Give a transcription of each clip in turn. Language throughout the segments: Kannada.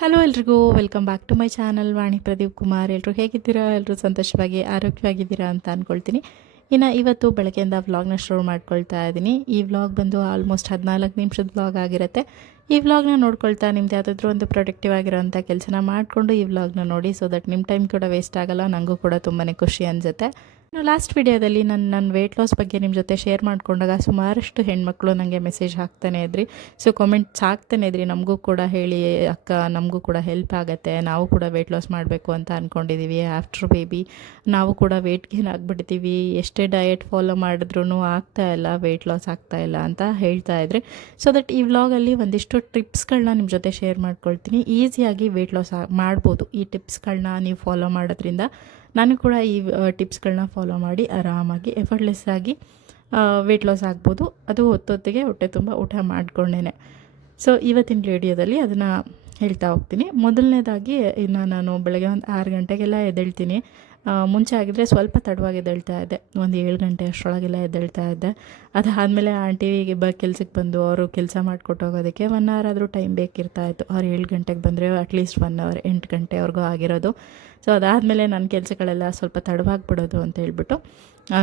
ಹಲೋ ಎಲ್ರಿಗೂ welcome back to my channel Vani Pradeep Kumar. ಎಲ್ಲರೂ ಹೇಗಿದ್ದೀರಾ? ಎಲ್ಲರೂ ಸಂತೋಷವಾಗಿ ಆರೋಗ್ಯವಾಗಿದ್ದೀರಾ ಅಂತ ಅಂದ್ಕೊಳ್ತೀನಿ. ಇನ್ನು ಇವತ್ತು ಬೆಳಗ್ಗೆಯಿಂದ ವ್ಲಾಗ್ನ ಶುರು ಮಾಡ್ಕೊಳ್ತಾ ಇದ್ದೀನಿ. ಈ ವ್ಲಾಗ್ ಬಂದು ಆಲ್ಮೋಸ್ಟ್ 14 ನಿಮಿಷದ ವ್ಲಾಗ್ ಆಗಿರುತ್ತೆ. ಈ ವ್ಲಾಗ್ನ ನೋಡ್ಕೊಳ್ತಾ ನಿಮ್ದು ಯಾವುದಾದ್ರೂ ಒಂದು ಪ್ರೊಡಕ್ಟಿವ್ ಆಗಿರೋಂಥ ಕೆಲಸನ ಮಾಡಿಕೊಂಡು ಈ ವ್ಲಾಗ್ನ ನೋಡಿ. ಸೊ ದಟ್ ನಿಮ್ಮ ಟೈಮ್ ಕೂಡ ವೇಸ್ಟ್ ಆಗೋಲ್ಲ, ನನಗೂ ಕೂಡ ತುಂಬಾ ಖುಷಿ ಅನಿಸುತ್ತೆ. ಲಾಸ್ಟ್ ವಿಡಿಯೋದಲ್ಲಿ ನನ್ನ ವೆಯ್ಟ್ ಲಾಸ್ ಬಗ್ಗೆ ನಿಮ್ಮ ಜೊತೆ ಶೇರ್ ಮಾಡಿಕೊಂಡಾಗ ಸುಮಾರಷ್ಟು ಹೆಣ್ಮಕ್ಳು ನನಗೆ ಮೆಸೇಜ್ ಹಾಕ್ತಾನೆ ಇದ್ರಿ. ಸೊ ಕಾಮೆಂಟ್ಸ್ ಹಾಕ್ತಾನೆ ಇದ್ರಿ, ನಮಗೂ ಕೂಡ ಹೇಳಿ ಅಕ್ಕ, ನಮಗೂ ಕೂಡ ಹೆಲ್ಪ್ ಆಗುತ್ತೆ, ನಾವು ಕೂಡ ವೆಯ್ಟ್ ಲಾಸ್ ಮಾಡಬೇಕು ಅಂತ ಅಂದ್ಕೊಂಡಿದ್ದೀವಿ. ಆಫ್ಟರ್ ಬೇಬಿ ನಾವು ಕೂಡ ವೆಯ್ಟ್ ಗೇನ್ ಆಗಿಬಿಡ್ತೀವಿ, ಎಷ್ಟೇ ಡಯಟ್ ಫಾಲೋ ಮಾಡಿದ್ರೂ ಆಗ್ತಾಯಿಲ್ಲ, ವೆಯ್ಟ್ ಲಾಸ್ ಆಗ್ತಾಯಿಲ್ಲ ಅಂತ ಹೇಳ್ತಾ ಇದ್ರಿ. ಸೊ ದಟ್ ಈ ವ್ಲಾಗಲ್ಲಿ ಒಂದಿಷ್ಟು ಟಿಪ್ಸ್ಗಳನ್ನ ನಿಮ್ಮ ಜೊತೆ ಶೇರ್ ಮಾಡ್ಕೊಳ್ತೀನಿ. ಈಸಿಯಾಗಿ ವೆಯ್ಟ್ ಲಾಸ್ ಮಾಡ್ಬೋದು. ಈ ಟಿಪ್ಸ್ಗಳನ್ನ ನೀವು ಫಾಲೋ ಮಾಡೋದ್ರಿಂದ ನಾನು ಕೂಡ ಈ ಟಿಪ್ಸ್ಗಳನ್ನ ಫಾಲೋ ಮಾಡಿ ಆರಾಮಾಗಿ ಎಫರ್ಟ್ಲೆಸ್ ಆಗಿ ವೆಯ್ಟ್ ಲಾಸ್ ಆಗ್ಬೋದು. ಅದು ಹೊತ್ತೊತ್ತಿಗೆ ಹೊಟ್ಟೆ ತುಂಬ ಊಟ ಮಾಡಿಕೊಂಡೇನೆ. ಸೊ ಇವತ್ತಿನ ವಿಡಿಯೋದಲ್ಲಿ ಅದನ್ನು ಹೇಳ್ತಾ ಹೋಗ್ತೀನಿ. ಮೊದಲನೇದಾಗಿ ಇನ್ನು ನಾನು ಬೆಳಗ್ಗೆ ಒಂದು 6 ಗಂಟೆಗೆಲ್ಲ ಎದ್ದೇಳ್ತೀನಿ. ಮುಂಚೆ ಆಗಿದ್ದರೆ ಸ್ವಲ್ಪ ತಡವಾಗಿ ಎದ್ದೇಳ್ತಾ ಇದ್ದೆ, ಒಂದು 7 ಗಂಟೆ ಅಷ್ಟರೊಳಗೆಲ್ಲ ಎದ್ದೇಳ್ತಾ ಇದ್ದೆ. ಅದಾದಮೇಲೆ ಆಂಟಿಗೆ ಕೆಲ್ಸಕ್ಕೆ ಬಂದು ಅವರು ಕೆಲಸ ಮಾಡಿಕೊಟ್ಟು ಹೋಗೋದಕ್ಕೆ 1 ಅವರ್ ಆದರೂ ಟೈಮ್ ಬೇಕಿರ್ತಾಯಿತ್ತು. ಅವ್ರು 7 ಗಂಟೆಗೆ ಬಂದರೆ ಅಟ್ಲೀಸ್ಟ್ 1 ಅವರ್ 8 ಗಂಟೆವರೆಗೂ ಆಗಿರೋದು. ಸೊ ಅದಾದಮೇಲೆ ನನ್ನ ಕೆಲಸಗಳೆಲ್ಲ ಸ್ವಲ್ಪ ತಡವಾಗಿಬಿಡೋದು ಅಂತ ಹೇಳ್ಬಿಟ್ಟು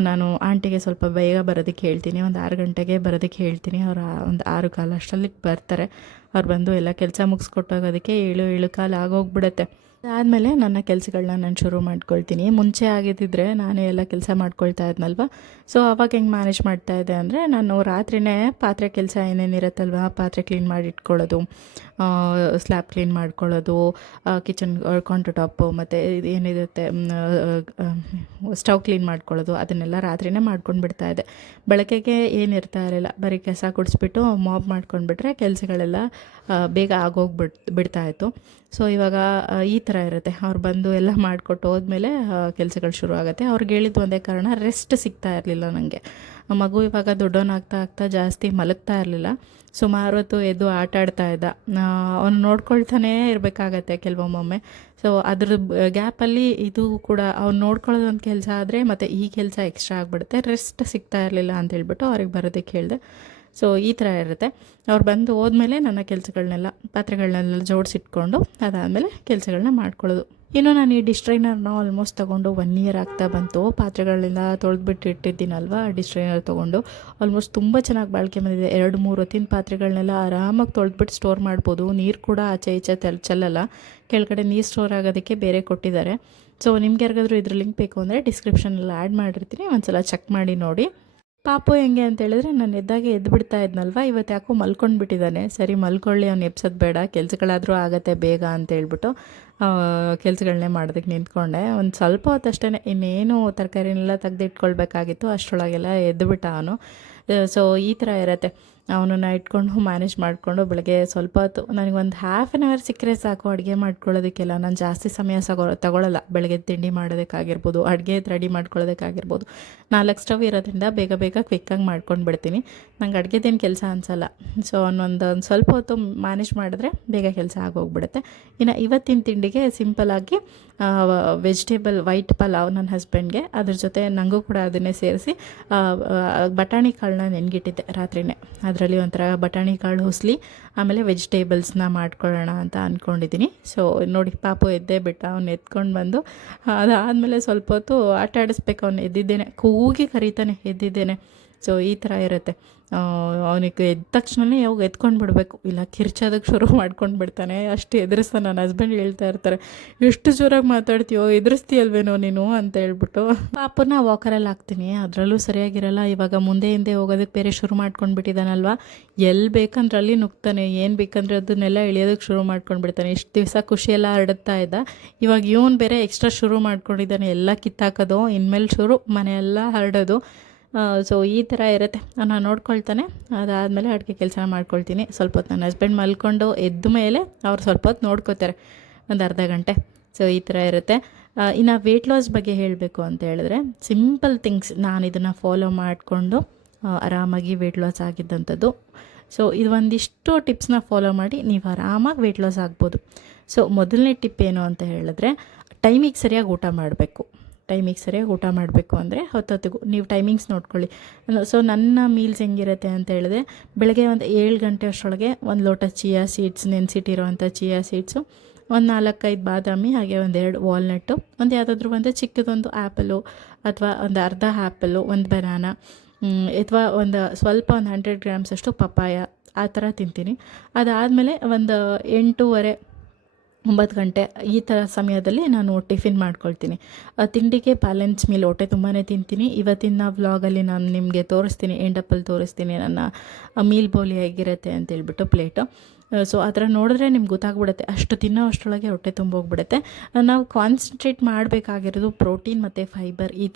ನಾನು ಆಂಟಿಗೆ ಸ್ವಲ್ಪ ಬೇಗ ಬರೋದಕ್ಕೆ ಹೇಳ್ತೀನಿ. ಒಂದು 6 ಗಂಟೆಗೆ ಬರೋದಕ್ಕೆ ಹೇಳ್ತೀನಿ. ಅವ್ರು ಒಂದು 6:15 ಅಷ್ಟರಲ್ಲಿಗೆ ಬರ್ತಾರೆ. ಅವ್ರು ಬಂದು ಎಲ್ಲ ಕೆಲಸ ಮುಗಿಸ್ಕೊಟ್ಟೋಗೋದಕ್ಕೆ 7:15 ಆಗೋಗ್ಬಿಡುತ್ತೆ. ಅದಾದಮೇಲೆ ನನ್ನ ಕೆಲಸಗಳನ್ನ ನಾನು ಶುರು ಮಾಡ್ಕೊಳ್ತೀನಿ. ಮುಂಚೆ ಆಗಿದ್ದಿದ್ರೆ ನಾನೇ ಎಲ್ಲ ಕೆಲಸ ಮಾಡ್ಕೊಳ್ತಾ ಇದ್ನಲ್ವ. ಸೊ ಅವಾಗ ಹೆಂಗೆ ಮ್ಯಾನೇಜ್ ಮಾಡ್ತಾಯಿದ್ದೆ ಅಂದರೆ, ನಾನು ರಾತ್ರಿಯೇ ಪಾತ್ರೆ ಕೆಲಸ ಏನೇನಿರುತ್ತಲ್ವ, ಪಾತ್ರೆ ಕ್ಲೀನ್ ಮಾಡಿ ಇಟ್ಕೊಳ್ಳೋದು, ಸ್ಲ್ಯಾಬ್ ಕ್ಲೀನ್ ಮಾಡ್ಕೊಳ್ಳೋದು, ಕಿಚನ್ ಕೌಂಟರ್ ಟಾಪು ಮತ್ತು ಏನಿರುತ್ತೆ ಸ್ಟವ್ ಕ್ಲೀನ್ ಮಾಡ್ಕೊಳ್ಳೋದು, ಅದನ್ನೆಲ್ಲ ರಾತ್ರಿಯೇ ಮಾಡ್ಕೊಂಡು ಬಿಡ್ತಾಯಿದ್ದೆ. ಬೆಳಗ್ಗೆಗೆ ಏನಿರ್ತಾ ಇರಲಿಲ್ಲ, ಬರೀ ಕಸ ಗುಡಿಸ್ಬಿಟ್ಟು ಮಾಪ್ ಮಾಡ್ಕೊಂಡ್ಬಿಟ್ರೆ ಕೆಲಸಗಳೆಲ್ಲ ಬೇಗ ಬಿಡ್ತಾಯಿತ್ತು. ಸೊ ಇವಾಗ ಈ ಥರ ಇರುತ್ತೆ. ಅವ್ರು ಬಂದು ಎಲ್ಲ ಮಾಡಿಕೊಟ್ಟು ಹೋದ್ಮೇಲೆ ಕೆಲಸಗಳು ಶುರು ಆಗುತ್ತೆ. ಅವ್ರಿಗೆ ಹೇಳಿದ್ದು ಒಂದೇ ಕಾರಣ, ರೆಸ್ಟ್ ಸಿಗ್ತಾ ಇರಲಿಲ್ಲ ನನಗೆ. ಮಗು ಇವಾಗ ದೊಡ್ಡವನಾಗ್ತಾ ಆಗ್ತಾ ಜಾಸ್ತಿ ಮಲಗ್ತಾ ಇರಲಿಲ್ಲ. ಸುಮಾರು ಹೊತ್ತು ಎದ್ದು ಆಟ ಆಡ್ತಾ ಇದ್ದ. ಅವ್ನು ನೋಡ್ಕೊಳ್ತಾನೇ ಇರಬೇಕಾಗತ್ತೆ ಕೆಲವೊಮ್ಮೊಮ್ಮೆ. ಸೊ ಅದ್ರ ಗ್ಯಾಪಲ್ಲಿ ಇದು ಕೂಡ ಅವ್ನು ನೋಡ್ಕೊಳ್ಳೋದು ಒಂದು ಕೆಲಸ ಆದರೆ ಮತ್ತು ಈ ಕೆಲಸ ಎಕ್ಸ್ಟ್ರಾ ಆಗಿಬಿಡುತ್ತೆ. ರೆಸ್ಟ್ ಸಿಗ್ತಾ ಇರಲಿಲ್ಲ ಅಂತ ಹೇಳ್ಬಿಟ್ಟು ಅವ್ರಿಗೆ ಬರೋದಕ್ಕೆ ಹೇಳಿದೆ. ಸೊ ಈ ಥರ ಇರುತ್ತೆ. ಅವ್ರು ಬಂದು ಹೋದ್ಮೇಲೆ ನನ್ನ ಕೆಲಸಗಳನ್ನೆಲ್ಲ ಪಾತ್ರೆಗಳನ್ನೆಲ್ಲ ಜೋಡಿಸಿಟ್ಕೊಂಡು ಅದಾದಮೇಲೆ ಕೆಲಸಗಳನ್ನ ಮಾಡ್ಕೊಳ್ಳೋದು. ಇನ್ನು ನಾನು ಈ ಡಿಶ್ ಡ್ರೈನರ್ನ ಆಲ್ಮೋಸ್ಟ್ ತೊಗೊಂಡು 1 ಇಯರ್ ಆಗ್ತಾ ಬಂತು. ಪಾತ್ರೆಗಳನ್ನೆಲ್ಲ ತೊಳೆದ್ಬಿಟ್ಟು ಇಟ್ಟಿದ್ದೀನಲ್ವ, ಡಿಶ್ ಡ್ರೈನರ್ ತೊಗೊಂಡು ಆಲ್ಮೋಸ್ಟ್ ತುಂಬ ಚೆನ್ನಾಗಿ ಬಾಳಿಕೆ ಬಂದಿದೆ. 2-3 ಹೊತ್ತಿನ ಪಾತ್ರೆಗಳನ್ನೆಲ್ಲ ಆರಾಮಾಗಿ ತೊಳೆದ್ಬಿಟ್ಟು ಸ್ಟೋರ್ ಮಾಡ್ಬೋದು. ನೀರು ಕೂಡ ಆಚೆ ಈಚೆ ಚೆಲ್ಲಲ್ಲ. ಕೆಳಗಡೆ ನೀರು ಸ್ಟೋರ್ ಆಗೋದಕ್ಕೆ ಬೇರೆ ಕೊಟ್ಟಿದ್ದಾರೆ. ಸೊ ನಿಮ್ಗೆ ಯಾರಿಗಾದ್ರೂ ಇದ್ರ ಲಿಂಕ್ ಬೇಕು ಅಂದರೆ ಡಿಸ್ಕ್ರಿಪ್ಷನಲ್ಲಿ ಆ್ಯಡ್ ಮಾಡಿರ್ತೀನಿ, ಒಂದ್ಸಲ ಚೆಕ್ ಮಾಡಿ ನೋಡಿ. ಪಾಪು ಹೆಂಗೆ ಅಂತ ಹೇಳಿದ್ರೆ, ನಾನು ಎದ್ದಾಗೆ ಎದ್ದು ಬಿಡ್ತಾ ಇದ್ನಲ್ವ, ಇವತ್ತು ಯಾಕೋ ಮಲ್ಕೊಂಡು ಬಿಟ್ಟಿದ್ದಾನೆ. ಸರಿ ಮಲ್ಕೊಳ್ಳಿ, ಅವ್ನು ಎಬ್ಸೋದು ಬೇಡ, ಕೆಲಸಗಳಾದರೂ ಆಗುತ್ತೆ ಬೇಗ ಅಂತ ಹೇಳ್ಬಿಟ್ಟು ಕೆಲಸಗಳನ್ನೇ ಮಾಡೋದಕ್ಕೆ ನಿಂತ್ಕೊಂಡೆ. ಒಂದು ಸ್ವಲ್ಪ ಹೊತ್ತಷ್ಟೇ, ಇನ್ನೇನು ತರಕಾರಿನೆಲ್ಲ ತೆಗೆದಿಟ್ಕೊಳ್ಬೇಕಾಗಿತ್ತು, ಅಷ್ಟರೊಳಗೆಲ್ಲ ಎದ್ದುಬಿಟ್ಟ ಅವನು. ಸೊ ಈ ಥರ ಇರುತ್ತೆ. ಅವನನ್ನು ಇಟ್ಕೊಂಡು ಮ್ಯಾನೇಜ್ ಮಾಡಿಕೊಂಡು ಬೆಳಗ್ಗೆ ಸ್ವಲ್ಪ ಹೊತ್ತು ನನಗೊಂದು 1/2 ಅವರ್ ಸಿಕ್ಕರೆ ಸಾಕು ಅಡುಗೆ ಮಾಡ್ಕೊಳ್ಳೋದಕ್ಕೆಲ್ಲ. ನಾನು ಜಾಸ್ತಿ ಸಮಯ ತಗೊಳ್ಳಲ್ಲ. ಬೆಳಗ್ಗೆ ತಿಂಡಿ ಮಾಡೋದಕ್ಕಾಗಿರ್ಬೋದು, ಅಡುಗೆ ರೆಡಿ ಮಾಡ್ಕೊಳ್ಳೋದಕ್ಕಾಗಿರ್ಬೋದು. 4 ಸ್ಟವ್ ಇರೋದ್ರಿಂದ ಬೇಗ ಬೇಗ ಕ್ವಿಕ್ಕಾಗಿ ಮಾಡ್ಕೊಂಡು ಬಿಡ್ತೀನಿ. ನಂಗೆ ಅಡುಗೆದೇನು ಕೆಲಸ ಅನಿಸಲ್ಲ. ಸೊ ಒಂದು ಸ್ವಲ್ಪ ಹೊತ್ತು ಮ್ಯಾನೇಜ್ ಮಾಡಿದ್ರೆ ಬೇಗ ಕೆಲಸ ಆಗೋಗ್ಬಿಡುತ್ತೆ. ಇನ್ನು ಇವತ್ತಿನ ತಿಂಡಿಗೆ ಸಿಂಪಲ್ಲಾಗಿ ವೆಜಿಟೇಬಲ್ ವೈಟ್ ಪಲಾವ್ ನನ್ನ ಹಸ್ಬೆಂಡ್ಗೆ, ಅದ್ರ ಜೊತೆ ನನಗೂ ಕೂಡ ಅದನ್ನೇ ಸೇರಿಸಿ ಬಟಾಣಿ ಕಾಳನ್ನ ನೆನ್ಗಿಟ್ಟಿದ್ದೆ ರಾತ್ರಿಯೇ. ಅದರಲ್ಲಿ ಒಂಥರ ಬಟಾಣಿ ಕಾಳು ಹುಸ್ಲಿ, ಆಮೇಲೆ ವೆಜಿಟೇಬಲ್ಸ್ನ ಮಾಡ್ಕೊಳ್ಳೋಣ ಅಂತ ಅಂದ್ಕೊಂಡಿದ್ದೀನಿ. ಸೊ ನೋಡಿ, ಪಾಪು ಎದ್ದೇ ಬಿಟ್ಟ. ಅವ್ನು ಎತ್ಕೊಂಡು ಬಂದು ಅದಾದಮೇಲೆ ಸ್ವಲ್ಪ ಹೊತ್ತು ಆಟ ಆಡಿಸ್ಬೇಕು. ಅವ್ನು ಎದ್ದಿದ್ದೇನೆ, ಕೂಗಿ ಕರೀತಾನೆ ಎದ್ದಿದ್ದೇನೆ. ಸೊ ಈ ಥರ ಇರುತ್ತೆ. ಅವನಿಗೆ ಎದ್ದ ತಕ್ಷಣವೇ ಯಾವಾಗ ಎತ್ಕೊಂಡು ಬಿಡಬೇಕು, ಇಲ್ಲ ಕಿರ್ಚೋದಕ್ಕೆ ಶುರು ಮಾಡ್ಕೊಂಡು ಬಿಡ್ತಾನೆ. ಅಷ್ಟು ಎದುರಿಸ್ತಾನೆ. ನನ್ನ ಹಸ್ಬೆಂಡ್ ಹೇಳ್ತಾ ಇರ್ತಾರೆ, ಎಷ್ಟು ಜೋರಾಗಿ ಮಾತಾಡ್ತೀಯೋ, ಎದುರಿಸ್ತೀಯಲ್ವೇನೋ ನೀನು ಅಂತ ಹೇಳ್ಬಿಟ್ಟು. ಪಾಪನ ವಾಕರಲ್ಲಿ ಹಾಕ್ತೀನಿ, ಅದರಲ್ಲೂ ಸರಿಯಾಗಿರಲ್ಲ. ಇವಾಗ ಮುಂದೆ ಹಿಂದೆ ಹೋಗೋದಕ್ಕೆ ಬೇರೆ ಶುರು ಮಾಡ್ಕೊಂಡು ಬಿಟ್ಟಿದ್ದಾನಲ್ವ, ಎಲ್ಲಿ ಬೇಕಂದ್ರೆ ಅಲ್ಲಿ ನುಗ್ತಾನೆ, ಏನು ಬೇಕಂದ್ರೆ ಅದನ್ನೆಲ್ಲ ಎಳೆಯೋದಕ್ಕೆ ಶುರು ಮಾಡ್ಕೊಂಡು ಬಿಡ್ತಾನೆ. ಇಷ್ಟು ದಿವಸ ಖುಷಿಯೆಲ್ಲ ಹರಡುತ್ತಾ ಇದ್ದ, ಇವಾಗ ಇವನು ಬೇರೆ ಎಕ್ಸ್ಟ್ರಾ ಶುರು ಮಾಡ್ಕೊಂಡಿದ್ದಾನೆ. ಎಲ್ಲ ಕಿತ್ತಾಕೋದು, ಇನ್ಮೇಲೆ ಶುರು ಮನೆಯೆಲ್ಲ ಹರಡೋದು. ಸೊ ಈ ಥರ ಇರುತ್ತೆ. ನಾನು ನೋಡ್ಕೊಳ್ತಾನೆ. ಅದಾದಮೇಲೆ ಅಡುಗೆ ಕೆಲಸ ಮಾಡ್ಕೊಳ್ತೀನಿ. ಸ್ವಲ್ಪ ಹೊತ್ತು ನನ್ನ ಹಸ್ಬೆಂಡ್ ಮಲ್ಕೊಂಡು ಎದ್ದ ಮೇಲೆ ಅವ್ರು ಸ್ವಲ್ಪ ಹೊತ್ತು ನೋಡ್ಕೋತಾರೆ, ಒಂದು ಅರ್ಧ ಗಂಟೆ. ಸೊ ಈ ಥರ ಇರುತ್ತೆ. ಇನ್ನು ವೆಯ್ಟ್ ಲಾಸ್ ಬಗ್ಗೆ ಹೇಳಬೇಕು ಅಂತ ಹೇಳಿದ್ರೆ, ಸಿಂಪಲ್ ಥಿಂಗ್ಸ್, ನಾನು ಇದನ್ನು ಫಾಲೋ ಮಾಡಿಕೊಂಡು ಆರಾಮಾಗಿ ವೆಯ್ಟ್ ಲಾಸ್ ಆಗಿದ್ದಂಥದ್ದು. ಸೊ ಇದು ಒಂದಿಷ್ಟು ಟಿಪ್ಸ್ನ ಫಾಲೋ ಮಾಡಿ ನೀವು ಆರಾಮಾಗಿ ವೆಯ್ಟ್ ಲಾಸ್ ಆಗ್ಬೋದು. ಸೊ ಮೊದಲನೇ ಟಿಪ್ ಏನು ಅಂತ ಹೇಳಿದ್ರೆ, ಟೈಮಿಗೆ ಸರಿಯಾಗಿ ಊಟ ಮಾಡಬೇಕು. ಟೈಮಿಗೆ ಸರಿಯಾಗಿ ಊಟ ಮಾಡಬೇಕು ಅಂದರೆ ಹೊತ್ತೊತ್ತಿಗೂ ನೀವು ಟೈಮಿಂಗ್ಸ್ ನೋಡ್ಕೊಳ್ಳಿ. ಸೊ ನನ್ನ ಮೀಲ್ಸ್ ಹೆಂಗಿರುತ್ತೆ ಅಂತ ಹೇಳಿದ್ರೆ, ಬೆಳಗ್ಗೆ ಒಂದು 7 ಗಂಟೆ ಅಷ್ಟರೊಳಗೆ ಒಂದು ಲೋಟ ಚಿಯಾ ಸೀಡ್ಸ್, ನೆನೆಸಿಟ್ಟಿರೋವಂಥ ಚಿಯಾ ಸೀಡ್ಸು, ಒಂದು 4-5 ಬಾದಾಮಿ, ಹಾಗೆ 1-2 ವಾಲ್ನಟ್ಟು, ಒಂದು ಯಾವುದಾದ್ರೂ ಒಂದು ಚಿಕ್ಕದೊಂದು ಆ್ಯಪಲು ಅಥವಾ ಒಂದು ಅರ್ಧ ಆ್ಯಪಲ್ಲು, ಒಂದು ಬನಾನ, ಅಥವಾ ಒಂದು 100 ಗ್ರಾಮ್ಸ್ ಅಷ್ಟು ಪಪ್ಪಾಯ, ಆ ಥರ ತಿಂತೀನಿ. ಅದಾದಮೇಲೆ ಒಂದು 8:30-9 ಗಂಟೆ ಈ ಥರ ಸಮಯದಲ್ಲಿ ನಾನು ಟಿಫಿನ್ ಮಾಡ್ಕೊಳ್ತೀನಿ. ತಿಂಡಿಗೆ ಬ್ಯಾಲೆನ್ಸ್ ಮೀಲ್ ಹೊಟ್ಟೆ ತುಂಬಾ ತಿಂತೀನಿ. ಇವತ್ತಿನ ವ್ಲಾಗಲ್ಲಿ ನಾನು ನಿಮಗೆ ತೋರಿಸ್ತೀನಿ, ಎಂಡಪ್ಪಲ್ಲಿ ತೋರಿಸ್ತೀನಿ ನನ್ನ ಮೀಲ್ ಬೌಲ್ ಹೇಗಿರುತ್ತೆ ಅಂತೇಳ್ಬಿಟ್ಟು ಪ್ಲೇಟು. ಸೊ ಆ ಥರ ನೋಡಿದ್ರೆ ನಿಮ್ಗೆ ಗೊತ್ತಾಗ್ಬಿಡುತ್ತೆ, ಅಷ್ಟು ತಿನ್ನೋ ಅಷ್ಟರೊಳಗೆ ಹೊಟ್ಟೆ ತುಂಬೋಗ್ಬಿಡುತ್ತೆ. ನಾವು ಕಾನ್ಸಂಟ್ರೇಟ್ ಮಾಡಬೇಕಾಗಿರೋದು ಪ್ರೋಟೀನ್ ಮತ್ತು ಫೈಬರ್ ಈ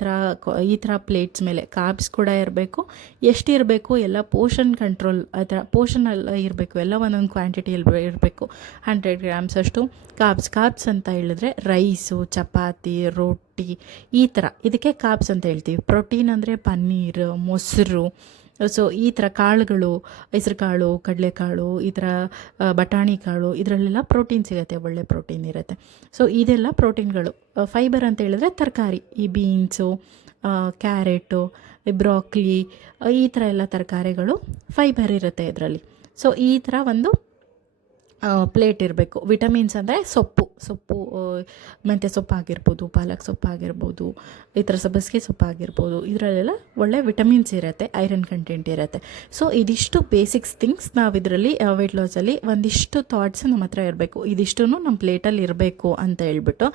ಥರ ಪ್ಲೇಟ್ಸ್ ಮೇಲೆ. ಕಾರ್ಬ್ಸ್ ಕೂಡ ಇರಬೇಕು, ಎಷ್ಟಿರಬೇಕು ಎಲ್ಲ ಪೋರ್ಷನ್ ಕಂಟ್ರೋಲ್, ಆ ಥರ ಪೋರ್ಷನ್ ಎಲ್ಲ ಇರಬೇಕು, ಎಲ್ಲ ಒಂದೊಂದು ಕ್ವಾಂಟಿಟಿಯಲ್ಲಿ ಇರಬೇಕು. 100 ಗ್ರಾಮ್ಸ್ ಅಷ್ಟು ಕಾರ್ಬ್ಸ್ ಅಂತ ಹೇಳಿದ್ರೆ ರೈಸು, ಚಪಾತಿ, ರೊಟ್ಟಿ, ಈ ಥರ ಇದಕ್ಕೆ ಕಾರ್ಬ್ಸ್ ಅಂತ ಹೇಳ್ತೀವಿ. ಪ್ರೋಟೀನ್ ಅಂದರೆ ಪನ್ನೀರ್, ಮೊಸರು, ಸೊ ಈ ಥರ ಕಾಳುಗಳು, ಹೆಸ್ರು ಕಾಳು, ಕಡಲೆಕಾಳು, ಈ ಥರ ಬಟಾಣಿ ಕಾಳು, ಇದರಲ್ಲೆಲ್ಲ ಪ್ರೋಟೀನ್ ಸಿಗುತ್ತೆ, ಒಳ್ಳೆ ಪ್ರೋಟೀನ್ ಇರುತ್ತೆ. ಸೊ ಇದೆಲ್ಲ ಪ್ರೋಟೀನ್ಗಳು. ಫೈಬರ್ ಅಂತ ಹೇಳಿದ್ರೆ ತರಕಾರಿ, ಈ ಬೀನ್ಸು, ಕ್ಯಾರೆಟು, ಬ್ರಾಕ್ಲಿ, ಈ ಥರ ಎಲ್ಲ ತರಕಾರಿಗಳು ಫೈಬರ್ ಇರುತ್ತೆ ಇದರಲ್ಲಿ. ಸೊ ಈ ಥರ ಒಂದು ಪ್ಲೇಟ್ ಇರಬೇಕು. ವಿಟಮಿನ್ಸ್ ಅಂದರೆ ಸೊಪ್ಪು, ಮೆಂತ್ಯ ಸೊಪ್ಪಾಗಿರ್ಬೋದು, ಪಾಲಕ್ ಸೊಪ್ಪಾಗಿರ್ಬೋದು, ಈ ಥರ ಸಬ್ಬಸಿಗೆ ಸೊಪ್ಪಾಗಿರ್ಬೋದು, ಇದರಲ್ಲೆಲ್ಲ ಒಳ್ಳೆ ವಿಟಮಿನ್ಸ್ ಇರುತ್ತೆ, ಐರನ್ ಕಂಟೆಂಟ್ ಇರುತ್ತೆ. ಸೊ ಇದಿಷ್ಟು ಬೇಸಿಕ್ಸ್ ಥಿಂಗ್ಸ್ ನಾವು ಇದರಲ್ಲಿ ವೆಯ್ಟ್ ಲಾಸಲ್ಲಿ ಒಂದಿಷ್ಟು ಥಾಟ್ಸ್ ನಮ್ಮ ಹತ್ರ ಇರಬೇಕು, ಇದಿಷ್ಟು ನಮ್ಮ ಪ್ಲೇಟಲ್ಲಿ ಇರಬೇಕು ಅಂತ ಹೇಳ್ಬಿಟ್ಟು.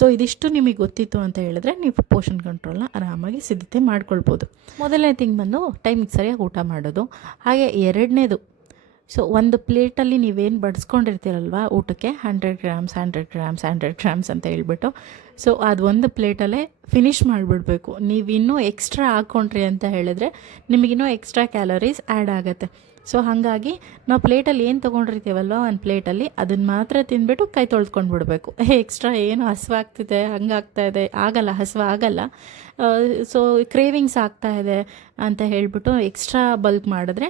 ಸೊ ಇದಿಷ್ಟು ನಿಮಗೆ ಗೊತ್ತಿತ್ತು ಅಂತ ಹೇಳಿದ್ರೆ ನೀವು ಪೋಷನ್ ಕಂಟ್ರೋಲ್ನ ಆರಾಮಾಗಿ ಸಿದ್ಧತೆ ಮಾಡ್ಕೊಳ್ಬೋದು. ಮೊದಲನೇ ಥಿಂಗ್ ಬಂದು ಟೈಮಿಗೆ ಸರಿಯಾಗಿ ಊಟ ಮಾಡೋದು. ಹಾಗೆ ಎರಡನೇದು, ಸೊ ಒಂದು ಪ್ಲೇಟಲ್ಲಿ ನೀವೇನು ಬಡಿಸ್ಕೊಂಡಿರ್ತೀರಲ್ವ ಊಟಕ್ಕೆ, 100 ಗ್ರಾಮ್ಸ್ ಅಂತ ಹೇಳ್ಬಿಟ್ಟು, ಸೊ ಅದು ಒಂದು ಪ್ಲೇಟಲ್ಲೇ ಫಿನಿಷ್ ಮಾಡಿಬಿಡ್ಬೇಕು. ನೀವಿನ್ನೂ ಎಕ್ಸ್ಟ್ರಾ ಹಾಕ್ಕೊಂಡ್ರಿ ಅಂತ ಹೇಳಿದ್ರೆ ನಿಮಗಿನ್ನೂ ಎಕ್ಸ್ಟ್ರಾ ಕ್ಯಾಲರೀಸ್ ಆ್ಯಡ್ ಆಗುತ್ತೆ. ಸೊ ಹಾಗಾಗಿ ನಾವು ಪ್ಲೇಟಲ್ಲಿ ಏನು ತೊಗೊಂಡಿರ್ತೀವಲ್ವ, ಒಂದು ಪ್ಲೇಟಲ್ಲಿ ಅದನ್ನು ಮಾತ್ರ ತಿಂದ್ಬಿಟ್ಟು ಕೈ ತೊಳ್ಕೊಂಡು ಬಿಡಬೇಕು. ಎಕ್ಸ್ಟ್ರಾ ಏನು ಹಸಿವಾಗ್ತಿದೆ, ಹಂಗಾಗ್ತಾಯಿದೆ, ಆಗಲ್ಲ, ಹಸಿವಾಗಲ್ಲ. ಸೊ ಕ್ರೇವಿಂಗ್ಸ್ ಆಗ್ತಾಯಿದೆ ಅಂತ ಹೇಳಿಬಿಟ್ಟು ಎಕ್ಸ್ಟ್ರಾ ಬಲ್ಕ್ ಮಾಡಿದ್ರೆ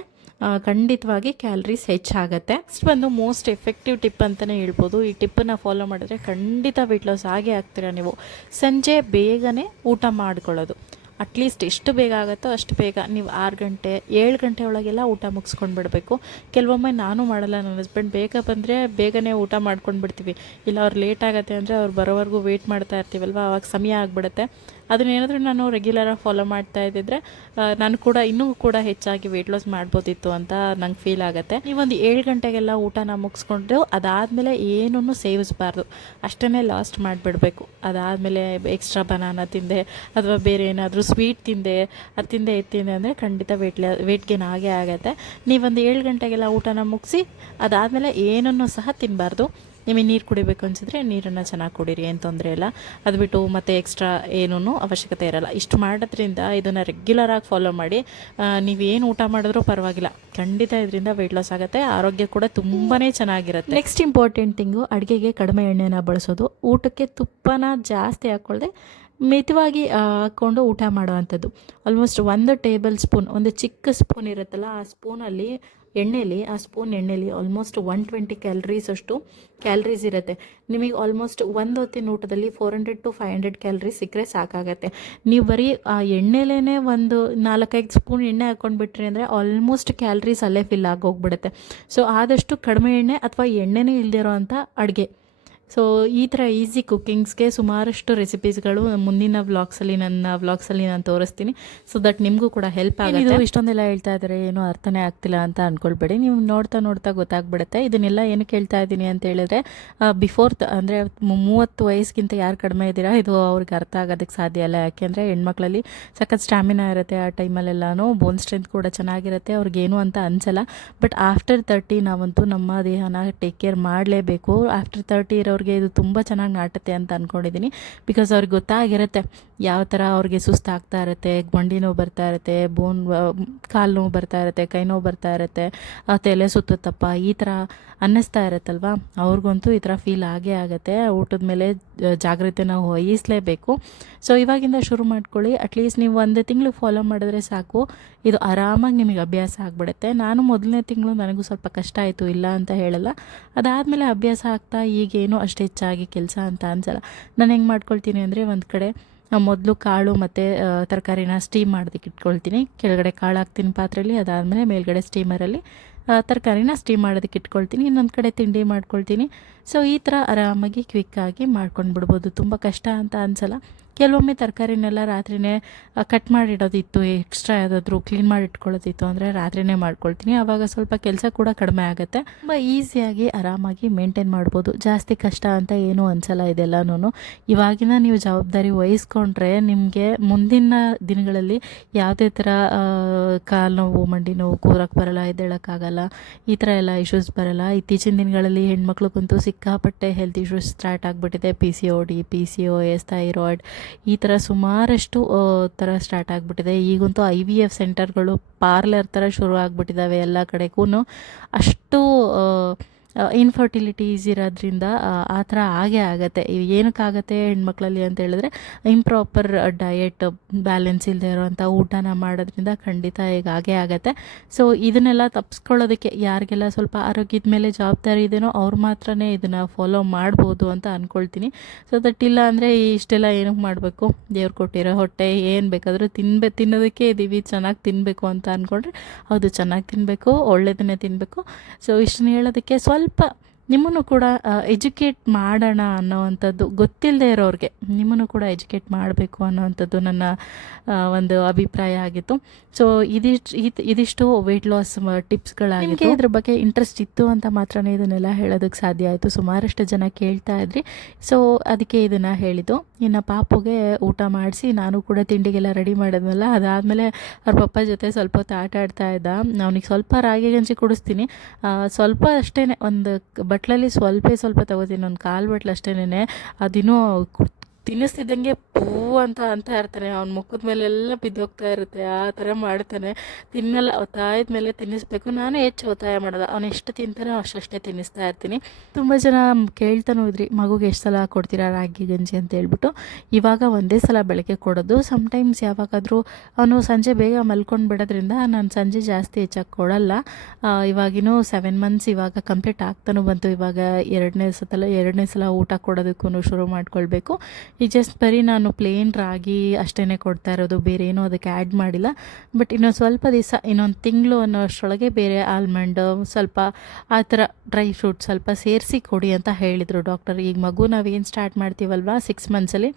ಖಂಡಿತವಾಗಿ ಕ್ಯಾಲರೀಸ್ ಹೆಚ್ಚಾಗುತ್ತೆ. ನೆಕ್ಸ್ಟ್ ಬಂದು ಮೋಸ್ಟ್ ಎಫೆಕ್ಟಿವ್ ಟಿಪ್ ಅಂತಲೇ ಹೇಳ್ಬೋದು. ಈ ಟಿಪ್ಪನ್ನು ಫಾಲೋ ಮಾಡಿದ್ರೆ ಖಂಡಿತ ವೆಯ್ಟ್ ಲಾಸ್ ಆಗೇ ಆಗ್ತೀರಾ ನೀವು. ಸಂಜೆ ಬೇಗನೆ ಊಟ ಮಾಡ್ಕೊಳ್ಳೋದು, ಅಟ್ಲೀಸ್ಟ್ ಎಷ್ಟು ಬೇಗ ಆಗುತ್ತೋ ಅಷ್ಟು ಬೇಗ. ನೀವು 7 ಗಂಟೆ ಒಳಗೆಲ್ಲ ಊಟ ಮುಗಿಸ್ಕೊಂಡು ಬಿಡಬೇಕು. ಕೆಲವೊಮ್ಮೆ ನಾನು ಮಾಡಲ್ಲ, ನನ್ನ ಹಸ್ಬೆಂಡ್ ಬೇಗ ಬಂದರೆ ಬೇಗನೆ ಊಟ ಮಾಡ್ಕೊಂಡು ಬಿಡ್ತೀವಿ. ಇಲ್ಲ ಅವ್ರು ಲೇಟ್ ಆಗುತ್ತೆ ಅಂದರೆ ಅವ್ರು ಬರೋವರೆಗೂ ವೆಯ್ಟ್ ಮಾಡ್ತಾ ಇರ್ತೀವಲ್ವ, ಆವಾಗ ಸಮಯ ಆಗಿಬಿಡುತ್ತೆ. ಅದನ್ನೇನಾದರೂ ನಾನು ರೆಗ್ಯುಲರಾಗಿ ಫಾಲೋ ಮಾಡ್ತಾ ಇದ್ದಿದ್ರೆ ನಾನು ಕೂಡ ಇನ್ನೂ ಕೂಡ ಹೆಚ್ಚಾಗಿ ವೆಯ್ಟ್ ಲಾಸ್ ಮಾಡ್ಬೋದಿತ್ತು ಅಂತ ನಂಗೆ ಫೀಲ್ ಆಗುತ್ತೆ. ನೀವೊಂದು 7 ಗಂಟೆಗೆಲ್ಲ ಊಟನ ಮುಗಿಸ್ಕೊಂಡು ಅದಾದಮೇಲೆ ಏನೂ ಸೇವಿಸಬಾರ್ದು, ಅಷ್ಟನ್ನೇ ಲಾಸ್ಟ್ ಮಾಡಿಬಿಡಬೇಕು. ಅದಾದಮೇಲೆ ಎಕ್ಸ್ಟ್ರಾ ಬನಾನ ತಿಂದೆ ಅಥವಾ ಬೇರೆ ಏನಾದರೂ ಸ್ವೀಟ್ ತಿಂದೆ ಅಂದರೆ ಖಂಡಿತ ವೆಯ್ಟ್ ಗೇನ್ ಆಗೇ ಆಗುತ್ತೆ. ನೀವೊಂದು 7 ಗಂಟೆಗೆಲ್ಲ ಊಟನ ಮುಗಿಸಿ ಅದಾದಮೇಲೆ ಏನನ್ನೂ ಸಹ ತಿನ್ನಬಾರ್ದು. ನಿಮಗೆ ನೀರು ಕುಡಿಬೇಕು ಅನಿಸಿದ್ರೆ ನೀರನ್ನು ಚೆನ್ನಾಗಿ ಕುಡೀರಿ, ಏನು ತೊಂದರೆ ಇಲ್ಲ. ಅದು ಬಿಟ್ಟು ಮತ್ತೆ ಎಕ್ಸ್ಟ್ರಾ ಏನೂ ಅವಶ್ಯಕತೆ ಇರಲ್ಲ. ಇಷ್ಟು ಮಾಡೋದ್ರಿಂದ ಇದನ್ನು ರೆಗ್ಯುಲರಾಗಿ ಫಾಲೋ ಮಾಡಿ, ನೀವೇನು ಊಟ ಮಾಡಿದ್ರೂ ಪರವಾಗಿಲ್ಲ, ಖಂಡಿತ ಇದರಿಂದ ವೆಯ್ಟ್ ಲಾಸ್ ಆಗುತ್ತೆ, ಆರೋಗ್ಯ ಕೂಡ ತುಂಬಾ ಚೆನ್ನಾಗಿರುತ್ತೆ. ನೆಕ್ಸ್ಟ್ ಇಂಪಾರ್ಟೆಂಟ್ ಥಿಂಗು, ಅಡುಗೆಗೆ ಕಡಿಮೆ ಎಣ್ಣೆನ ಬಳಸೋದು. ಊಟಕ್ಕೆ ತುಪ್ಪನ ಜಾಸ್ತಿ ಹಾಕ್ಕೊಳ್ಳದೆ ಮಿತವಾಗಿ ಹಾಕ್ಕೊಂಡು ಊಟ ಮಾಡೋವಂಥದ್ದು. ಆಲ್ಮೋಸ್ಟ್ 1 ಟೇಬಲ್ ಸ್ಪೂನ್, ಒಂದು ಚಿಕ್ಕ ಸ್ಪೂನ್ ಇರುತ್ತಲ್ಲ, ಆ ಸ್ಪೂನಲ್ಲಿ ಆ ಸ್ಪೂನ್ ಎಣ್ಣೆಲಿ ಆಲ್ಮೋಸ್ಟ್ 120 ಕ್ಯಾಲರೀಸ್ ಇರುತ್ತೆ. ನಿಮಗೆ ಆಲ್ಮೋಸ್ಟ್ ಒಂದು ಹೊತ್ತಿನ ಊಟದಲ್ಲಿ 400 to 500 ಕ್ಯಾಲರೀಸ್ ಸಿಕ್ಕರೆ ಸಾಕಾಗತ್ತೆ. ನೀವು ಬರೀ ಆ ಎಣ್ಣೆಲೇ ಒಂದು 4-5 ಸ್ಪೂನ್ ಎಣ್ಣೆ ಹಾಕ್ಕೊಂಡ್ಬಿಟ್ರಿ ಅಂದರೆ ಆಲ್ಮೋಸ್ಟ್ ಕ್ಯಾಲರೀಸ್ ಅಲ್ಲೇ ಫಿಲ್ ಆಗೋಗ್ಬಿಡುತ್ತೆ. ಸೊ ಆದಷ್ಟು ಕಡಿಮೆ ಎಣ್ಣೆ ಅಥವಾ ಎಣ್ಣೆನೇ ಇಲ್ದಿರೋ ಅಂಥ ಅಡುಗೆ. ಸೊ ಈ ಥರ ಈಸಿ ಕುಕ್ಕಿಂಗ್ಸ್ಗೆ ಸುಮಾರಷ್ಟು ರೆಸಿಪೀಸ್ಗಳು ಮುಂದಿನ ನನ್ನ ವ್ಲಾಗ್ಸಲ್ಲಿ ನಾನು ತೋರಿಸ್ತೀನಿ. ಸೊ ದಟ್ ನಿಮಗೂ ಕೂಡ ಹೆಲ್ಪ್ ಆಗುತ್ತೆ. ಇಷ್ಟೊಂದೆಲ್ಲ ಹೇಳ್ತಾ ಇದ್ದಾರೆ, ಏನೂ ಅರ್ಥನೇ ಆಗ್ತಿಲ್ಲ ಅಂತ ಅಂದ್ಕೊಳ್ಬೇಡಿ. ನೀವು ನೋಡ್ತಾ ಗೊತ್ತಾಗ್ಬಿಡುತ್ತೆ. ಇದನ್ನೆಲ್ಲ ಏನಕ್ಕೆ ಹೇಳ್ತಾ ಇದ್ದೀನಿ ಅಂತ ಹೇಳಿದ್ರೆ, ಬಿಫೋರ್ ಅಂದರೆ 30 ವಯಸ್ಸಿಗಿಂತ ಯಾರು ಕಡಿಮೆ ಇದ್ದೀರಾ, ಇದು ಅವ್ರಿಗೆ ಅರ್ಥ ಆಗೋದಕ್ಕೆ ಸಾಧ್ಯ ಇಲ್ಲ. ಯಾಕೆಂದರೆ ಹೆಣ್ಮಕ್ಳಲ್ಲಿ ಸಖತ್ ಸ್ಟ್ಯಾಮಿನಾ ಇರುತ್ತೆ, ಆ ಟೈಮಲ್ಲೆಲ್ಲನೂ ಬೋನ್ ಸ್ಟ್ರೆಂತ್ ಕೂಡ ಚೆನ್ನಾಗಿರುತ್ತೆ, ಅವ್ರಿಗೇನು ಅಂತ ಅನಿಸಲ್ಲ. ಬಟ್ ಆಫ್ಟರ್ 30 ನಾವಂತೂ ನಮ್ಮ ದೇಹನ ಟೇಕ್ ಕೇರ್ ಮಾಡಲೇಬೇಕು. ಆಫ್ಟರ್ 30 ಇರೋರಿಗೆ ಇದು ತುಂಬ ಚೆನ್ನಾಗಿ ನಾಟುತ್ತೆ ಅಂತ ಅಂದ್ಕೊಂಡಿದ್ದೀನಿ. ಬಿಕಾಸ್ ಅವ್ರಿಗೆ ಗೊತ್ತಾಗಿರುತ್ತೆ ಯಾವ ಥರ ಅವ್ರಿಗೆ ಸುಸ್ತಾಗ್ತಾ ಇರುತ್ತೆ, ಮಂಡಿ ನೋವು ಬರ್ತಾ ಇರುತ್ತೆ, ಕಾಲು ನೋವು ಬರ್ತಾ ಇರುತ್ತೆ, ಕೈ ನೋವು ಬರ್ತಾ ಇರುತ್ತೆ, ತಲೆ ಸುತ್ತುತ್ತಪ್ಪ ಈ ಥರ ಅನ್ನಿಸ್ತಾ ಇರುತ್ತಲ್ವ, ಅವ್ರಿಗಂತೂ ಈ ಥರ ಫೀಲ್ ಆಗೇ ಆಗುತ್ತೆ. ಊಟದ ಮೇಲೆ ಜಾಗ್ರತೆ ನಾವು ವಹಿಸಲೇಬೇಕು. ಸೊ ಇವಾಗಿಂದ ಶುರು ಮಾಡ್ಕೊಳ್ಳಿ. ಅಟ್ಲೀಸ್ಟ್ ನೀವು 1 ತಿಂಗಳು ಫಾಲೋ ಮಾಡಿದ್ರೆ ಸಾಕು, ಇದು ಆರಾಮಾಗಿ ನಿಮಗೆ ಅಭ್ಯಾಸ ಆಗಿಬಿಡುತ್ತೆ. ನಾನು ಮೊದಲನೇ ತಿಂಗಳು ನನಗೂ ಸ್ವಲ್ಪ ಕಷ್ಟ ಆಯಿತು, ಇಲ್ಲ ಅಂತ ಹೇಳಲ್ಲ. ಅದಾದಮೇಲೆ ಅಭ್ಯಾಸ ಆಗ್ತಾ ಈಗೇನು ಅಷ್ಟು ಹೆಚ್ಚಾಗಿ ಕೆಲಸ ಅಂತ ಅನಿಸಲ್ಲ. ನಾನು ಹೆಂಗೆ ಮಾಡ್ಕೊಳ್ತೀನಿ ಅಂದರೆ, ಒಂದು ಕಡೆ ಮೊದಲು ಕಾಳು ಮತ್ತು ತರಕಾರಿನ ಸ್ಟೀಮ್ ಮಾಡೋದಕ್ಕೆ ಇಟ್ಕೊಳ್ತೀನಿ. ಕೆಳಗಡೆ ಕಾಳು ಹಾಕ್ತೀನಿ ಪಾತ್ರೆಯಲ್ಲಿ, ಅದಾದಮೇಲೆ ಮೇಲ್ಗಡೆ ಸ್ಟೀಮರಲ್ಲಿ ತರಕಾರಿನ ಸ್ಟೀಮ್ ಮಾಡೋದಕ್ಕೆ ಇಟ್ಕೊಳ್ತೀನಿ. ಇನ್ನೊಂದು ಕಡೆ ತಿಂಡಿ ಮಾಡ್ಕೊಳ್ತೀನಿ. ಸೊ ಈ ಥರ ಆರಾಮಾಗಿ ಕ್ವಿಕ್ಕಾಗಿ ಮಾಡ್ಕೊಂಡು ಬಿಡ್ಬೋದು. ತುಂಬ ಕಷ್ಟ ಅಂತ ಅನಿಸಲ್ಲ. ಕೆಲವೊಮ್ಮೆ ತರಕಾರಿನೆಲ್ಲ ರಾತ್ರಿಯೇ ಕಟ್ ಮಾಡಿಡೋದಿತ್ತು, ಎಕ್ಸ್ಟ್ರಾ ಯಾವುದಾದ್ರೂ ಕ್ಲೀನ್ ಮಾಡಿ ಇಟ್ಕೊಳ್ಳೋದಿತ್ತು ಅಂದರೆ ರಾತ್ರಿಯೇ ಮಾಡ್ಕೊಳ್ತೀನಿ. ಆವಾಗ ಸ್ವಲ್ಪ ಕೆಲಸ ಕೂಡ ಕಡಿಮೆ ಆಗುತ್ತೆ. ತುಂಬ ಈಸಿಯಾಗಿ ಆರಾಮಾಗಿ ಮೇಂಟೈನ್ ಮಾಡ್ಬೋದು. ಜಾಸ್ತಿ ಕಷ್ಟ ಅಂತ ಏನೂ ಅನಿಸಲ್ಲ ಇದೆಲ್ಲನೂ. ಇವಾಗಿನ ನೀವು ಜವಾಬ್ದಾರಿ ವಹಿಸ್ಕೊಂಡ್ರೆ ನಿಮಗೆ ಮುಂದಿನ ದಿನಗಳಲ್ಲಿ ಯಾವುದೇ ಥರ ಕಾಲು ನೋವು, ಮಂಡಿ ನೋವು, ಕೂರಕ್ಕೆ ಬರೋಲ್ಲ, ಎದ್ದೇಳೋಕ್ಕಾಗಲ್ಲ, ಈ ಥರ ಎಲ್ಲ ಇಶ್ಯೂಸ್ ಬರೋಲ್ಲ. ಇತ್ತೀಚಿನ ದಿನಗಳಲ್ಲಿ ಹೆಣ್ಮಕ್ಳಿಗಂತೂ ಸಿಕ್ಕಾಪಟ್ಟೆ ಹೆಲ್ತ್ ಇಶ್ಯೂಸ್ ಸ್ಟಾರ್ಟ್ ಆಗಿಬಿಟ್ಟಿದೆ. PCOD, PCOS, ಥೈರಾಯ್ಡ್, ಈ ಥರ ಸುಮಾರಷ್ಟು ಥರ ಸ್ಟಾರ್ಟ್ ಆಗಿಬಿಟ್ಟಿದೆ. ಈಗಂತೂ IVF ಸೆಂಟರ್ಗಳು ಪಾರ್ಲರ್ ಥರ ಶುರು ಆಗಿಬಿಟ್ಟಿದ್ದಾವೆ ಎಲ್ಲ ಕಡೆಗೂ. ಅಷ್ಟು ಇನ್ಫರ್ಟಿಲಿಟೀಸ್ ಇರೋದ್ರಿಂದ ಆ ಥರ ಆಗೇ ಆಗುತ್ತೆ. ಏನಕ್ಕಾಗತ್ತೆ ಹೆಣ್ಮಕ್ಳಲ್ಲಿ ಅಂತ ಹೇಳಿದ್ರೆ, ಇಂಪ್ರಾಪರ್ ಡಯಟ್, ಬ್ಯಾಲೆನ್ಸ್ ಇಲ್ಲದೆ ಇರೋವಂಥ ಊಟನ ಮಾಡೋದ್ರಿಂದ ಖಂಡಿತ ಈಗ ಆಗೇ ಆಗುತ್ತೆ. ಸೊ ಇದನ್ನೆಲ್ಲ ತಪ್ಪಿಸ್ಕೊಳ್ಳೋದಕ್ಕೆ ಯಾರಿಗೆಲ್ಲ ಸ್ವಲ್ಪ ಆರೋಗ್ಯದ ಮೇಲೆ ಜವಾಬ್ದಾರಿ ಇದೆಯೋ ಅವ್ರು ಮಾತ್ರನೇ ಇದನ್ನು ಫಾಲೋ ಮಾಡ್ಬೋದು ಅಂತ ಅಂದ್ಕೊಳ್ತೀನಿ. ಸೊ ದಟ್ ಇಲ್ಲ ಅಂದರೆ ಇಷ್ಟೆಲ್ಲ ಏನಕ್ಕೆ ಮಾಡಬೇಕು, ದೇವ್ರು ಕೊಟ್ಟಿರೋ ಹೊಟ್ಟೆ ಏನು ಬೇಕಾದರೂ ತಿನ್ನೋದಕ್ಕೆ ಇದ್ದೀವಿ, ಚೆನ್ನಾಗಿ ತಿನ್ನಬೇಕು ಅಂತ ಅಂದ್ಕೊಂಡ್ರೆ ಹೌದು, ಚೆನ್ನಾಗಿ ತಿನ್ನಬೇಕು, ಒಳ್ಳೆಯದನ್ನೇ ತಿನ್ನಬೇಕು. ಸೊ ಇಷ್ಟನ್ನು ಹೇಳೋದಕ್ಕೆ ಸ್ವಲ್ಪ ನಿಮ್ಮನ್ನು ಕೂಡ ಎಜುಕೇಟ್ ಮಾಡೋಣ ಅನ್ನೋವಂಥದ್ದು, ಗೊತ್ತಿಲ್ಲದೆ ಇರೋರಿಗೆ ನಿಮ್ಮನ್ನು ಕೂಡ ಎಜುಕೇಟ್ ಮಾಡಬೇಕು ಅನ್ನೋವಂಥದ್ದು ನನ್ನ ಒಂದು ಅಭಿಪ್ರಾಯ ಆಗಿತ್ತು. ಸೊ ಇದಿಷ್ಟು ವೆಯ್ಟ್ ಲಾಸ್ ಟಿಪ್ಸ್ಗಳಾಗಿತ್ತು. ನಿಮಗೆ ಇದ್ರ ಬಗ್ಗೆ ಇಂಟ್ರೆಸ್ಟ್ ಇತ್ತು ಅಂತ ಮಾತ್ರನೇ ಇದನ್ನೆಲ್ಲ ಹೇಳೋದಕ್ಕೆ ಸಾಧ್ಯ ಆಯಿತು. ಸುಮಾರಷ್ಟು ಜನ ಕೇಳ್ತಾ ಇದ್ರಿ, ಸೊ ಅದಕ್ಕೆ ಇದನ್ನು ಹೇಳಿದ್ದು. ಇನ್ನು ಪಾಪುಗೆ ಊಟ ಮಾಡಿಸಿ ನಾನು ಕೂಡ ತಿಂಡಿಗೆಲ್ಲ ರೆಡಿ ಮಾಡಿದ್ನಲ್ಲ, ಅದಾದಮೇಲೆ ಅವ್ರ ಪಪ್ಪ ಜೊತೆ ಸ್ವಲ್ಪ ಹೊತ್ತು ಆಟ ಆಡ್ತಾ ಇದ್ದ. ಅವನಿಗೆ ಸ್ವಲ್ಪ ರಾಗಿ ಗಂಜಿ ಕುಡಿಸ್ತೀನಿ, ಸ್ವಲ್ಪ ಅಷ್ಟೇ, ಒಂದು ಬಟ್ಲಲ್ಲಿ ಸ್ವಲ್ಪ ತಗೋತೀನಿ, ಒಂದು ಕಾಲು ಬಟ್ಲು ಅಷ್ಟೇನೆ. ಅದಿನ್ನೂ ತಿನ್ನಿಸ್ತಿದ್ದಂಗೆ ಪೂ ಅಂತ ಇರ್ತಾನೆ. ಅವ್ನ ಮುಖದ ಮೇಲೆಲ್ಲ ಬಿದ್ದೋಗ್ತಾ ಇರುತ್ತೆ, ಆ ಥರ ಮಾಡ್ತಾನೆ. ತಿನ್ನಲ್ಲ, ಒತ್ತಾಯದ ಮೇಲೆ ತಿನ್ನಿಸ್ಬೇಕು. ನಾನು ಹೆಚ್ಚು ಒತ್ತಾಯ ಮಾಡೋದು, ಅವನು ಎಷ್ಟು ತಿಂತಾನೋ ಅಷ್ಟೇ ತಿನ್ನಿಸ್ತಾ ಇರ್ತೀನಿ. ತುಂಬ ಜನ ಕೇಳ್ತಾನೂ ಇದ್ರಿ, ಮಗುಗೆ ಎಷ್ಟು ಸಲ ಕೊಡ್ತೀರಾ ರಾಗಿ ಗಂಜಿ ಅಂತ ಹೇಳ್ಬಿಟ್ಟು. ಇವಾಗ ಒಂದೇ ಸಲ ಬೆಳಗ್ಗೆ ಕೊಡೋದು. ಸಮ್ಟೈಮ್ಸ್ ಯಾವಾಗಾದರೂ ಅವನು ಸಂಜೆ ಬೇಗ ಮಲ್ಕೊಂಡು ಬಿಡೋದ್ರಿಂದ ನಾನು ಸಂಜೆ ಜಾಸ್ತಿ ಹೆಚ್ಚಾಗಿ ಕೊಡಲ್ಲ. ಇವಾಗಿನೂ 7 months ಇವಾಗ ಕಂಪ್ಲೀಟ್ ಆಗ್ತಾನೂ ಬಂತು. ಇವಾಗ ಎರಡನೇ ಸಲ ಊಟ ಕೊಡೋದಕ್ಕೂ ಶುರು ಮಾಡ್ಕೊಳ್ಬೇಕು. ಈಗ ಜಸ್ಟ್ ಬರೀ ನಾನು ಪ್ಲೇನ್ ರಾಗಿ ಅಷ್ಟೇ ಕೊಡ್ತಾ ಇರೋದು, ಬೇರೆ ಏನೂ ಅದಕ್ಕೆ ಆ್ಯಡ್ ಮಾಡಿಲ್ಲ. ಬಟ್ ಇನ್ನೊಂದು ಸ್ವಲ್ಪ ದಿವಸ, ಇನ್ನೊಂದು ತಿಂಗಳು ಅನ್ನೋಷ್ಟರೊಳಗೆ ಬೇರೆ ಆಲ್ಮಂಡ್, ಸ್ವಲ್ಪ ಆ ಥರ ಡ್ರೈ ಫ್ರೂಟ್ ಸ್ವಲ್ಪ ಸೇರಿಸಿ ಕೊಡಿ ಅಂತ ಹೇಳಿದರು ಡಾಕ್ಟರ್. ಈಗ ಮಗು ನಾವೇನು ಸ್ಟಾರ್ಟ್ ಮಾಡ್ತೀವಲ್ವ 6 monthsಲ್ಲಿ,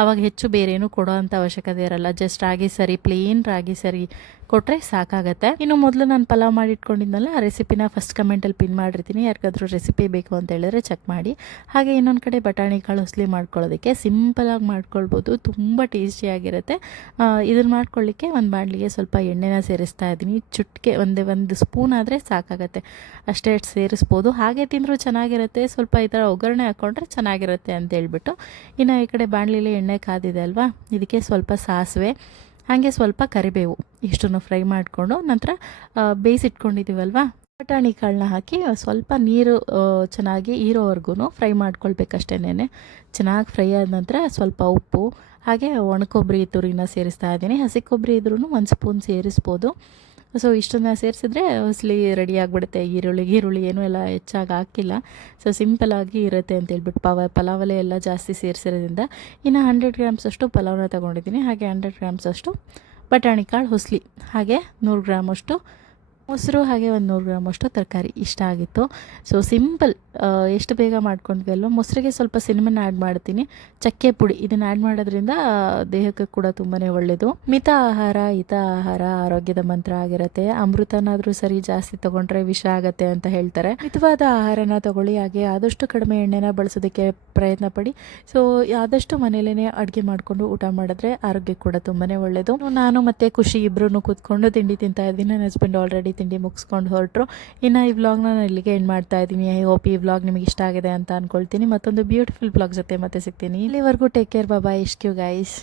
ಆವಾಗ ಹೆಚ್ಚು ಬೇರೆ ಏನೂ ಕೊಡೋ ಅಂಥ ಅವಶ್ಯಕತೆ ಇರಲ್ಲ. ಜಸ್ಟ್ ರಾಗಿ ಸರಿ, ಪ್ಲೇನ್ ರಾಗಿ ಸರಿ ಕೊಟ್ಟರೆ ಸಾಕಾಗತ್ತೆ. ಇನ್ನು ಮೊದಲು ನಾನು ಪಲಾವ್ ಮಾಡಿ ಇಟ್ಕೊಂಡಿದ್ನಲ್ಲ, ಆ ರೆಸಿಪಿನ ಫಸ್ಟ್ ಕಮೆಂಟಲ್ಲಿ ಪಿನ್ ಮಾಡಿರ್ತೀನಿ. ಯಾರಿಗಾದ್ರೂ ರೆಸಿಪಿ ಬೇಕು ಅಂತ ಹೇಳಿದ್ರೆ ಚೆಕ್ ಮಾಡಿ. ಹಾಗೆ ಇನ್ನೊಂದು ಕಡೆ ಬಟಾಣಿ ಕಾಳು ಹುಸ್ಲಿ ಮಾಡ್ಕೊಳ್ಳೋದಕ್ಕೆ ಸಿಂಪಲಾಗಿ ಮಾಡ್ಕೊಳ್ಬೋದು, ತುಂಬ ಟೇಸ್ಟಿಯಾಗಿರುತ್ತೆ. ಇದನ್ನು ಮಾಡ್ಕೊಳ್ಳಿಕ್ಕೆ ಒಂದು ಬಾಣಲಿಗೆ ಸ್ವಲ್ಪ ಎಣ್ಣೆನ ಸೇರಿಸ್ತಾ ಇದ್ದೀನಿ. ಚುಟ್ಕೆ ಒಂದು ಸ್ಪೂನ್ ಆದರೆ ಸಾಕಾಗತ್ತೆ, ಅಷ್ಟೇ ಸೇರಿಸ್ಬೋದು. ಹಾಗೆ ತಿಂದರೂ ಚೆನ್ನಾಗಿರುತ್ತೆ. ಸ್ವಲ್ಪ ಈ ಥರ ಒಗ್ಗರಣೆ ಹಾಕ್ಕೊಂಡ್ರೆ ಚೆನ್ನಾಗಿರುತ್ತೆ ಅಂತ ಹೇಳ್ಬಿಟ್ಟು, ಇನ್ನು ಈ ಕಡೆ ಬಾಣಲಿಲಿ ಎಣ್ಣೆ ಕಾದಿದೆ ಅಲ್ವಾ, ಇದಕ್ಕೆ ಸ್ವಲ್ಪ ಸಾಸಿವೆ, ಹಾಗೆ ಸ್ವಲ್ಪ ಕರಿಬೇವು, ಇಷ್ಟನ್ನು ಫ್ರೈ ಮಾಡಿಕೊಂಡು ನಂತರ ಬೇಯಿಸಿಟ್ಕೊಂಡಿದ್ದೀವಲ್ವ ಬಟಾಣಿ ಕಾಳನ್ನ ಹಾಕಿ ಸ್ವಲ್ಪ ನೀರು ಚೆನ್ನಾಗಿ ಹೀರೋವರೆಗೂ ಫ್ರೈ ಮಾಡ್ಕೊಳ್ಬೇಕಷ್ಟೇನೆ. ಚೆನ್ನಾಗಿ ಫ್ರೈ ಆದ ನಂತರ ಸ್ವಲ್ಪ ಉಪ್ಪು, ಹಾಗೆ ಒಣಕೊಬ್ಬರಿ ತುರಿನ ಸೇರಿಸ್ತಾ ಇದ್ದೀನಿ. ಹಸಿ ಕೊಬ್ಬರಿ ಇದ್ರೂ 1 ಸ್ಪೂನ್ ಸೇರಿಸ್ಬೋದು. ಸೊ ಇಷ್ಟನ್ನು ಸೇರಿಸಿದ್ರೆ ಹುಸ್ಲಿ ರೆಡಿ ಆಗಿಬಿಡುತ್ತೆ. ಈರುಳ್ಳಿ ಏನೂ ಎಲ್ಲ ಹೆಚ್ಚಾಗಿ ಹಾಕಿಲ್ಲ, ಸೊ ಸಿಂಪಲಾಗಿ ಇರುತ್ತೆ ಅಂತ ಹೇಳ್ಬಿಟ್ಟು ಪಲಾವಲ್ಲೇ ಎಲ್ಲ ಜಾಸ್ತಿ ಸೇರಿಸಿರೋದ್ರಿಂದ. ಇನ್ನು 100 grams ಅಷ್ಟು ಪಲಾವ್ನ ತೊಗೊಂಡಿದ್ದೀನಿ. ಹಾಗೆ 100 grams ಅಷ್ಟು ಬಟಾಣಿ ಕಾಳು ಹುಸ್ಲಿ, ಹಾಗೆ 100 ಗ್ರಾಮ್ ಅಷ್ಟು ಮೊಸರು, ಹಾಗೆ ಒಂದು 100 ಗ್ರಾಮ್ ಅಷ್ಟು ತರಕಾರಿ. ಇಷ್ಟ ಆಗಿತ್ತು. ಸೊ ಸಿಂಪಲ್, ಎಷ್ಟು ಬೇಗ ಮಾಡ್ಕೊಂಡ್ವಿ ಅಲ್ವ. ಮೊಸರಿಗೆ ಸ್ವಲ್ಪ ಸಿನಿಮನ್ ಆ್ಯಡ್ ಮಾಡ್ತೀನಿ, ಚಕ್ಕೆ ಪುಡಿ, ಇದನ್ನು ಆ್ಯಡ್ ಮಾಡೋದ್ರಿಂದ ದೇಹಕ್ಕೆ ಕೂಡ ತುಂಬಾ ಒಳ್ಳೆಯದು. ಮಿತ ಆಹಾರ ಹಿತ ಆಹಾರ ಆರೋಗ್ಯದ ಮಂತ್ರ ಆಗಿರುತ್ತೆ. ಅಮೃತನಾದರೂ ಸರಿ, ಜಾಸ್ತಿ ತೊಗೊಂಡ್ರೆ ವಿಷ ಆಗುತ್ತೆ ಅಂತ ಹೇಳ್ತಾರೆ. ಮಿತವಾದ ಆಹಾರನ ತೊಗೊಳ್ಳಿ, ಹಾಗೆ ಆದಷ್ಟು ಕಡಿಮೆ ಎಣ್ಣೆನ ಬಳಸೋದಕ್ಕೆ ಪ್ರಯತ್ನ ಪಡಿ. ಸೊ ಆದಷ್ಟು ಮನೇಲೇ ಅಡುಗೆ ಮಾಡಿಕೊಂಡು ಊಟ ಮಾಡಿದ್ರೆ ಆರೋಗ್ಯ ಕೂಡ ತುಂಬಾ ಒಳ್ಳೆಯದು. ನಾನು ಮತ್ತು ಖುಷಿ ಇಬ್ಬರೂ ಕೂತ್ಕೊಂಡು ತಿಂಡಿ ತಿಂತಾ ಇದ್ದೀನಿ. ನನ್ನ ಹಸ್ಬೆಂಡ್ ಆಲ್ರೆಡಿ ತಿಂಡಿ ಮುಗಿಸ್ಕೊಂಡು ಹೊರಟರು. ಇನ್ನು ಈ ವ್ಲಾಗ್ನ ನಾನು ಇಲ್ಲಿಗೆ ಎಂಡ್ ಮಾಡ್ತಾ ಇದ್ದೀನಿ. ಐ ಹೋಪ್ ಈ ವ್ಲಾಗ್ ನಿಮಗೆ ಇಷ್ಟ ಆಗಿದೆ ಅಂತ ಅಂದ್ಕೊಳ್ತೀನಿ. ಮತ್ತೊಂದು ಬ್ಯೂಟಿಫುಲ್ ವ್ಲಾಗ್ ಜೊತೆ ಮತ್ತೆ ಸಿಗ್ತೀನಿ. ಇಲ್ಲಿವರೆಗೂ ಟೇಕ್ ಕೇರ್, ಬಾಯ್, ಇಷ್ಕ್ಯೂ ಗೈಸ್.